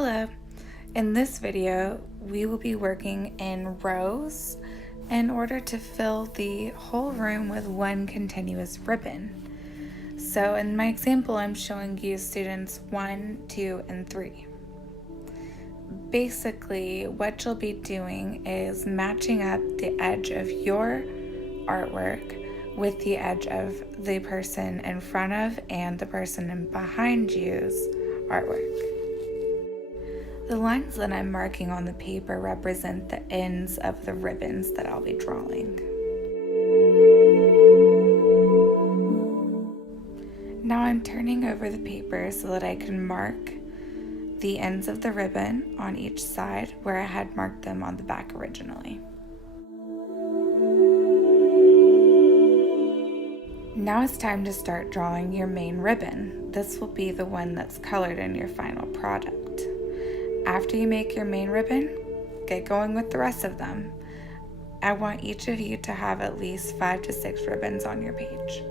Hello. In this video, we will be working in rows in order to fill the whole room with one continuous ribbon. So in my example, I'm showing you students 1, 2, and 3. Basically, what you'll be doing is matching up the edge of your artwork with the edge of the person in front of and the person behind you's artwork. The lines that I'm marking on the paper represent the ends of the ribbons that I'll be drawing. Now I'm turning over the paper so that I can mark the ends of the ribbon on each side where I had marked them on the back originally. Now it's time to start drawing your main ribbon. This will be the one that's colored in your final product. After you make your main ribbon, get going with the rest of them. I want each of you to have at least 5 to 6 ribbons on your page.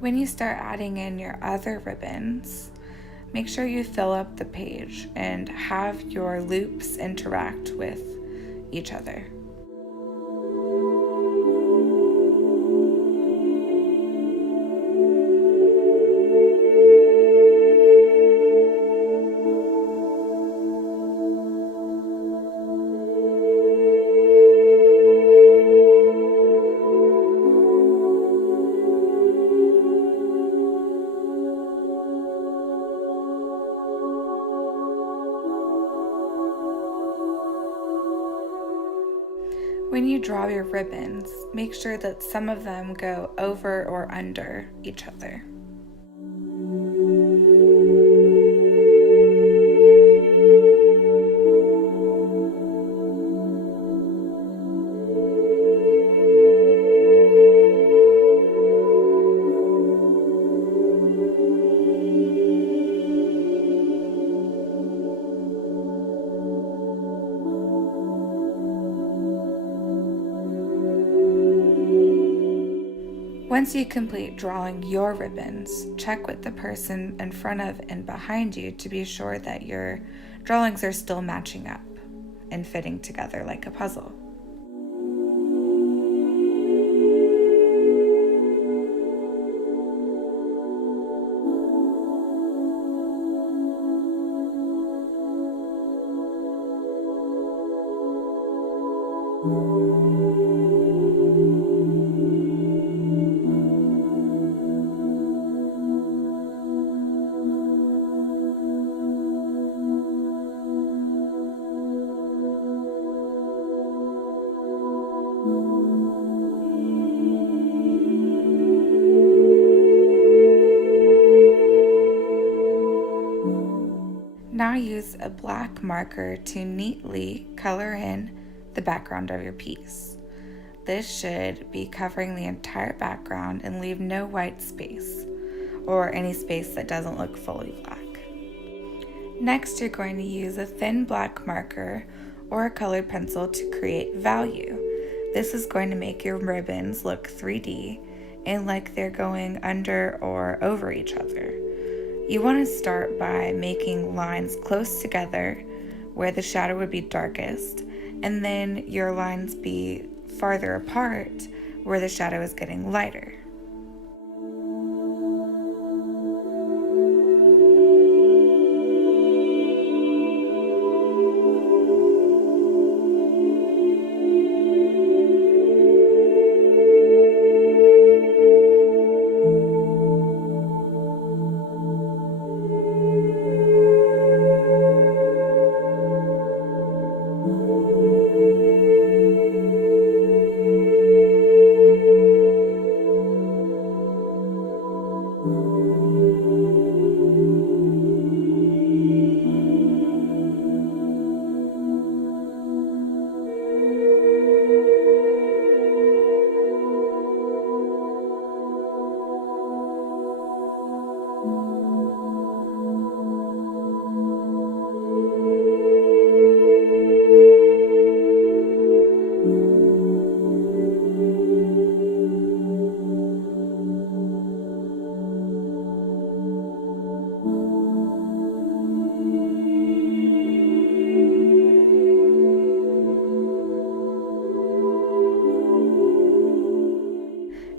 When you start adding in your other ribbons, make sure you fill up the page and have your loops interact with each other. When you draw your ribbons, make sure that some of them go over or under each other. Once you complete drawing your ribbons, check with the person in front of and behind you to be sure that your drawings are still matching up and fitting together like a puzzle. Now use a black marker to neatly color in the background of your piece. This should be covering the entire background and leave no white space or any space that doesn't look fully black. Next, you're going to use a thin black marker or a colored pencil to create value. This is going to make your ribbons look 3D and like they're going under or over each other. You want to start by making lines close together where the shadow would be darkest, and then your lines be farther apart where the shadow is getting lighter.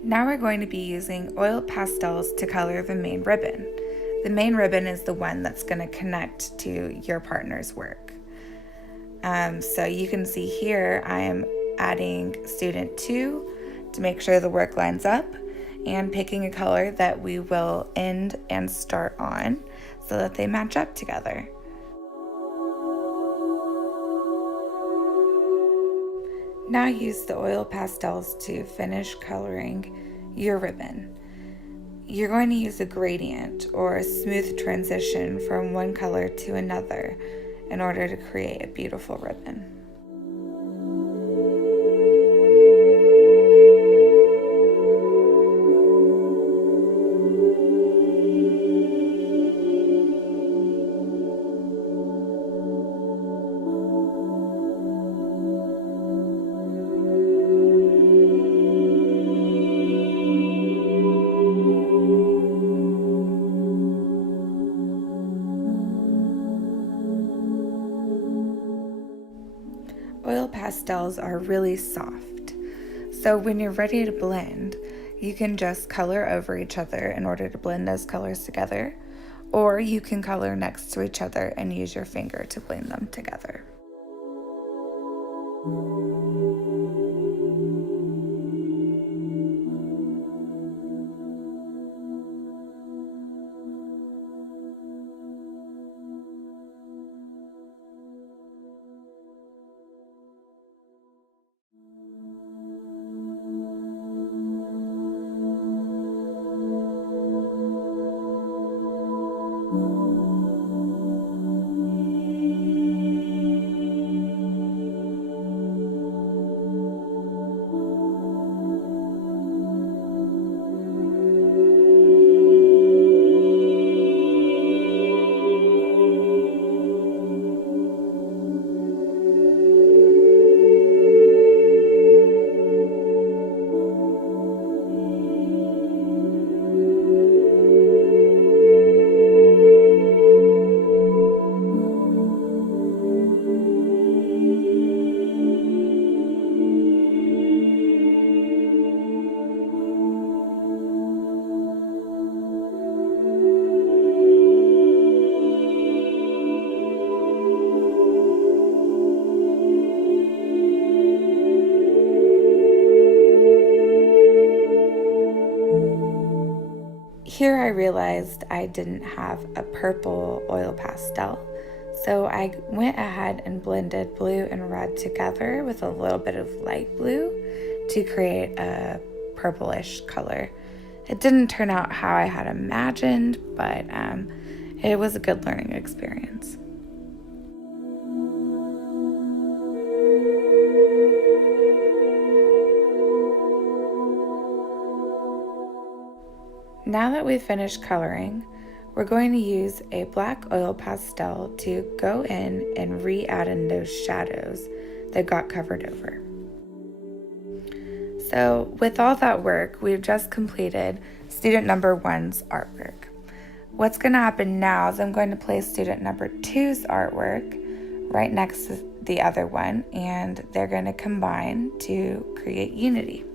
Now we're going to be using oil pastels to color the main ribbon. The main ribbon is the one that's going to connect to your partner's work. So you can see here I am adding student 2 to make sure the work lines up and picking a color that we will end and start on so that they match up together. Now use the oil pastels to finish coloring your ribbon. You're going to use a gradient or a smooth transition from one color to another in order to create a beautiful ribbon. Oil pastels are really soft, so when you're ready to blend, you can just color over each other in order to blend those colors together, or you can color next to each other and use your finger to blend them together. Here I realized I didn't have a purple oil pastel, so I went ahead and blended blue and red together with a little bit of light blue to create a purplish color. It didn't turn out how I had imagined, but it was a good learning experience. Now that we've finished coloring, we're going to use a black oil pastel to go in and re-add in those shadows that got covered over. So with all that work, we've just completed student number 1's artwork. What's going to happen now is I'm going to place student number 2's artwork right next to the other one, and they're going to combine to create unity.